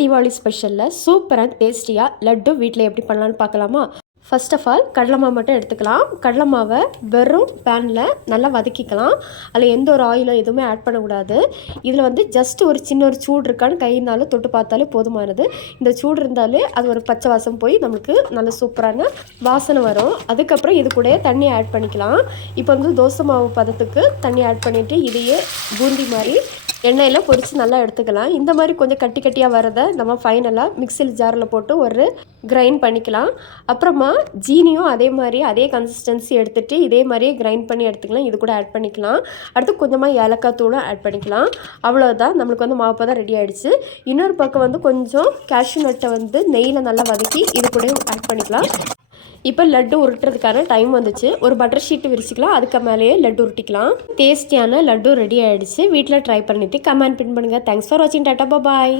தீபாவளி ஸ்பெஷலில் சூப்பராக டேஸ்டியாக லட்டு வீட்டில் எப்படி பண்ணலான்னு பார்க்கலாமா? ஃபர்ஸ்ட் ஆஃப் ஆல் கடலை மாவு மட்டும் எடுத்துக்கலாம். கடலை மாவை வெறும் பேனில் நல்லா வதக்கிக்கலாம். அதில் எந்த ஒரு ஆயிலோ எதுவுமே ஆட் பண்ணக்கூடாது. இதில் வந்து ஜஸ்ட் ஒரு சின்ன ஒரு சூடு இருக்கான்னு கையினாலும் தொட்டு பார்த்தாலே போதுமானது. இந்த சூடு இருந்தாலே அது ஒரு பச்சை வாசம் போய் நம்மளுக்கு நல்ல சூப்பரான வாசனை வரும். அதுக்கப்புறம் இது கூட தண்ணி ஆட் பண்ணிக்கலாம். இப்போ வந்து தோசை மாவு பதத்துக்கு தண்ணி ஆட் பண்ணிவிட்டு இதையே பூந்தி மாதிரி எண்ணெயில் பொரித்து நல்லா எடுத்துக்கலாம். இந்த மாதிரி கொஞ்சம் கட்டி கட்டியாக வரதை நம்ம ஃபைனலாக மிக்சியில் ஜாரில் போட்டு ஒரு கிரைண்ட் பண்ணிக்கலாம். அப்புறமா ஜீனியும் அதே மாதிரி அதே கன்சிஸ்டன்சி எடுத்துகிட்டு இதே மாதிரியே கிரைண்ட் பண்ணி எடுத்துக்கலாம். இது கூட ஆட் பண்ணிக்கலாம். அடுத்து கொஞ்சமாக ஏலக்காய் தூளும் ஆட் பண்ணிக்கலாம். அவ்வளோதான், நம்மளுக்கு வந்து மாவு தான் ரெடி ஆகிடுச்சு. இன்னொரு பக்கம் வந்து கொஞ்சம் கேஷ்யூ நட்டை வந்து நெய்யில் நல்லா வதக்கி இது கூட ஆட் பண்ணிக்கலாம். இப்போ லட்டு உருட்டுறதுக்கான டைம் வந்துச்சு. ஒரு பட்டர் ஷீட்டு விரிச்சிக்கலாம். அதுக்கு மேலேயே லட்டு உருட்டிக்கலாம். டேஸ்டியான லட்டு ரெடி ஆகிடுச்சு. வீட்டில் ட்ரை பண்ணிவிட்டு கமெண்ட் பின் பண்ணுங்கள். தேங்க்ஸ் ஃபார் வாட்சிங். டாட்டா பாய்.